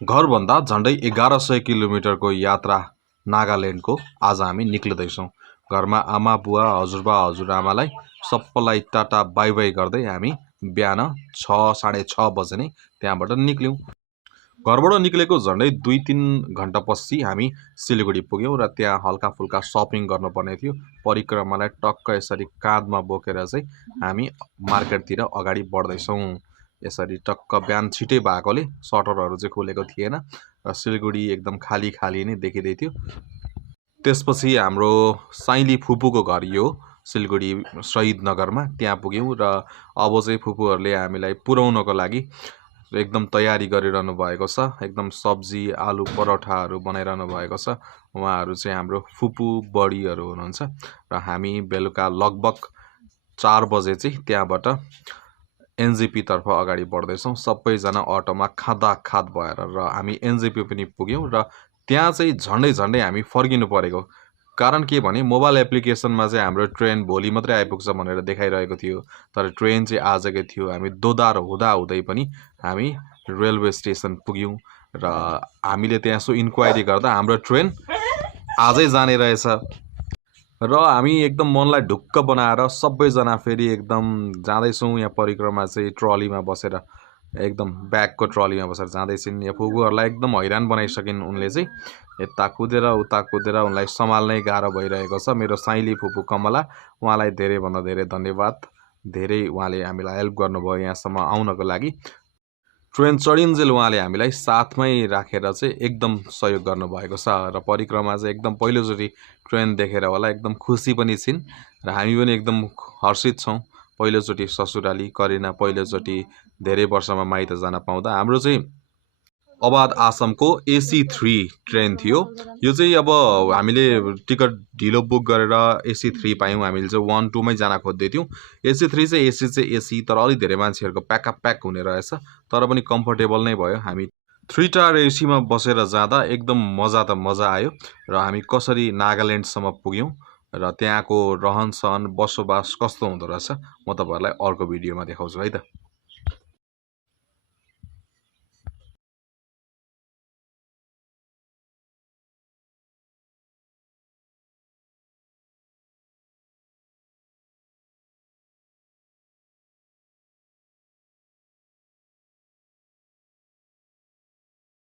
घरभन्दा झन्डै 1100 किलोमिटरको यात्रा नागाल्यान्डको आज हामी निक्लिँदैछौँ। घरमा आमा बुवा हजुरबा हजुरआमालाई सबैलाई टाटा बाई बाई गर्दै हामी बिहान 6:30 बजे नै त्यहाँबाट निक्ल्यौँ। घरबाट निक्लेको झन्डै 2-3 घन्टापछि हामी सिलगढी पुग्यौँ र त्यहाँ हल्का फुल्का सपिङ गर्नुपर्ने थियो। परिक्रमालाई टक्क यसरी काँधमा बोकेर चाहिँ हामी मार्केटतिर अगाडि बढ्दैछौँ। यसरी टक्क बिहान छिटै भएकोले सटरहरू चाहिँ खोलेको थिएन र सिलगढी एकदम खाली खाली नै देखिँदै थियो। त्यसपछि हाम्रो साइली फुपूको घर यो सिलगढी शहीद नगरमा, त्यहाँ पुग्यौँ र अब चाहिँ फुपूहरूले हामीलाई पुर्याउनको लागि एकदम तयारी गरिरहनु भएको छ। एकदम सब्जी आलु परोठाहरू बनाइरहनु भएको छ। उहाँहरू चाहिँ हाम्रो फुपू बडीहरू हुनुहुन्छ र हामी बेलुका लगभग 4 बजे चाहिँ त्यहाँबाट एनजेपी तर्फ अगाडि बढ्दैछौँ। सबैजना अटोमा खाँदाखाँद भएर र हामी एनजेपी पनि पुग्यौँ र त्यहाँ चाहिँ झन्डै हामी फर्किनु परेको। कारण के भने मोबाइल एप्लिकेसनमा चाहिँ हाम्रो ट्रेन भोलि मात्रै आइपुग्छ भनेर देखाइरहेको थियो, तर ट्रेन चाहिँ आजकै थियो। हामी दोधार हुँदाहुँदै पनि हामी रेलवे स्टेसन पुग्यौँ र हामीले त्यहाँ यसो इन्क्वायरी गर्दा हाम्रो ट्रेन आजै जाने रहेछ र हामी एकदम मनलाई ढुक्क बनाएर सबैजना फेरि एकदम जाँदैछौँ। यहाँ परिक्रमा चाहिँ ट्रलीमा बसेर एकदम ब्यागको ट्रलीमा बसेर जाँदैछिन्। यहाँ फुपूहरूलाई एकदम हैरान बनाइसकिन् उनले चाहिँ। यता कुदेर उता कुदेर उनलाई सम्हाल्नै गाह्रो भइरहेको छ। मेरो साइली फुपू कमला, उहाँलाई धेरैभन्दा धेरै धन्यवाद। धेरै उहाँले हामीलाई हेल्प गर्नुभयो यहाँसम्म आउनको लागि। ट्रेन चढिन्जेल उहाँले हामीलाई साथमै राखेर चाहिँ एकदम सहयोग गर्नुभएको छ र परिक्रमा चाहिँ एकदम पहिलोचोटि ट्रेन देखेर होला एकदम खुसी पनि छिन् र हामी पनि एकदम हर्षित छौँ। पहिलोचोटि ससुराली करिना पहिलोचोटि धेरै वर्षमा माइत जान पाउँदा। हाम्रो चाहिँ अवध आसामको AC3 ट्रेन थियो। यो चाहिँ अब हामीले टिकट ढिलो बुक गरेर AC3 पायौँ। हामीले चाहिँ 1-2 मै जान खोज्दै थियौँ। AC3 चाहिँ AC चाहिँ AC, तर अलिक धेरै मान्छेहरूको प्याक हुने रहेछ, तर पनि कम्फर्टेबल नै भयो। हामी 3 टायर ACमा बसेर जाँदा एकदम मजा आयो र हामी कसरी नागाल्यान्डसम्म पुग्यौँ र त्यहाँको रहनसहन बसोबास कस्तो हुँदो रहेछ म तपाईँहरूलाई अर्को भिडियोमा देखाउँछु है त।